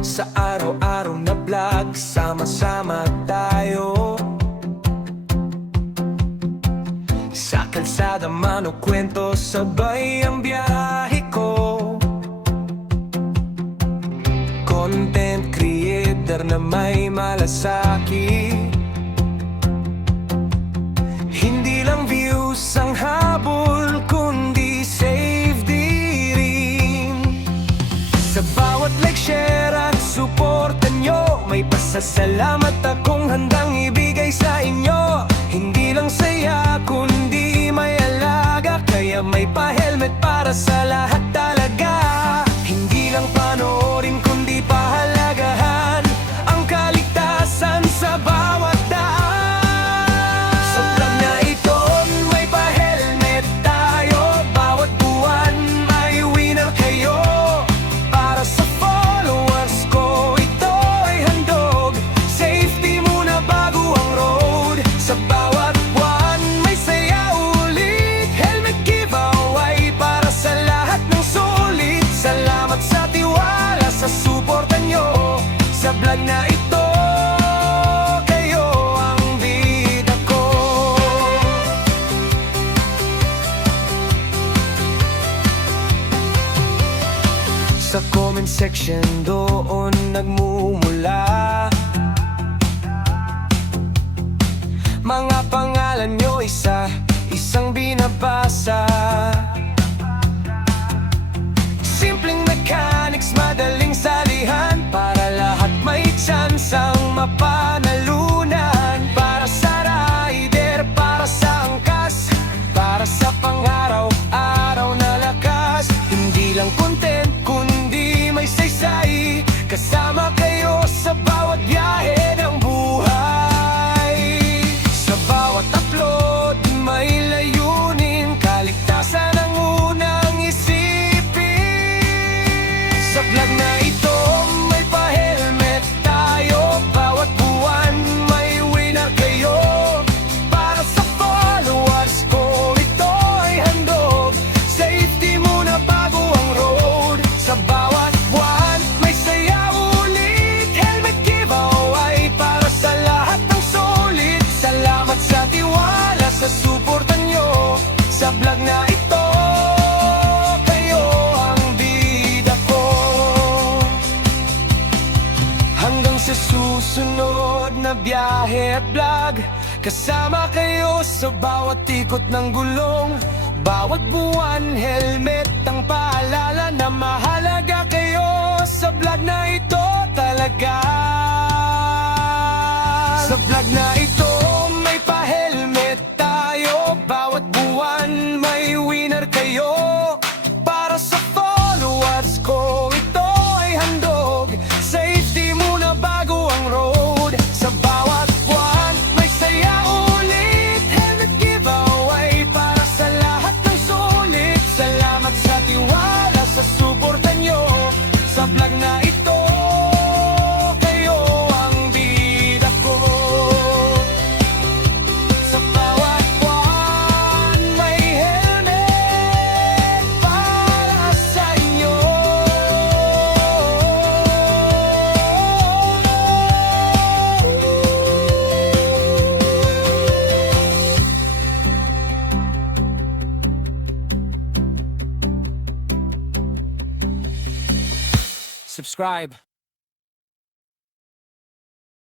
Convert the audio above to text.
Sa araw-araw na vlog, sama-sama tayo. Sa kalsada man o kwento, sabay ang biyahe ko. Content creator na may malasakit, hindi lang views ang habol, kundi safety rin. Sa bawat like, share at suporta nyo, may pasasalamat akong handang ibigay sa inyo. Hindi lang saya, kundi may alaga, kaya may pa-helmet para sa lahat talaga. Hindi lang panoorin, kundi pahalagahan ang kaligtasan sa bawat daan. Sa vlog na ito, may pa-helmet tayo. Bawat buwan may winner kayo. Para sa followers ko, ito ay handog. Safety muna bago ang road. Sa bawat buwan may saya ulit. Helmet giveaway para sa lahat ng sulit. Salamat sa tiwala, sa suporta nyo. Sa vlog na ito, kayo ang bida ko. Sa comment section doon nagmumula mga pangalan nyo, isa-isang binabasa. Simpleng mechanics, madaling salihan, para lahat may chance ang mapanalunan. Para sa rider, para sa angkas, para sa pang-araw-araw na lakas. Hindi lang content, kundi may saysay, kasama kayo sa bawat biyahe ng buhay. Sa bawat upload may layunin, kaligtasan ang unang isipin. Sa vlog na ito, may pa-helmet tayo. Bawat buwan may winner kayo. Para sa followers ko, ito ay handog. Safety muna bago ang road. Sa bawat buwan may saya ulit. Helmet giveaway para sa lahat ng sulit. Salamat sa tiwala, sa suporta nyo. Sa vlog na ito, kayo ang bida ko. Hanggang sa susunod na biyahe at vlog, kasama kayo sa bawat ikot ng gulong. Bawat buwan, helmet ang paalala na mahalaga kayo. Sa vlog na ito talaga. Sa vlog na ito, may pa-helmet tayo. Bawat buwan may winner kayo. Para sa followers ko, ito ay handog. Safety muna bago ang road. Sa bawat buwan may saya ulit. Helmet giveaway para sa lahat ng sulit. Salamat sa tiwala, sa suporta nyo. Sa vlog na ito, kayo ang bida ko. Sa bawat buwan may helmet para sa inyo. Subscribe.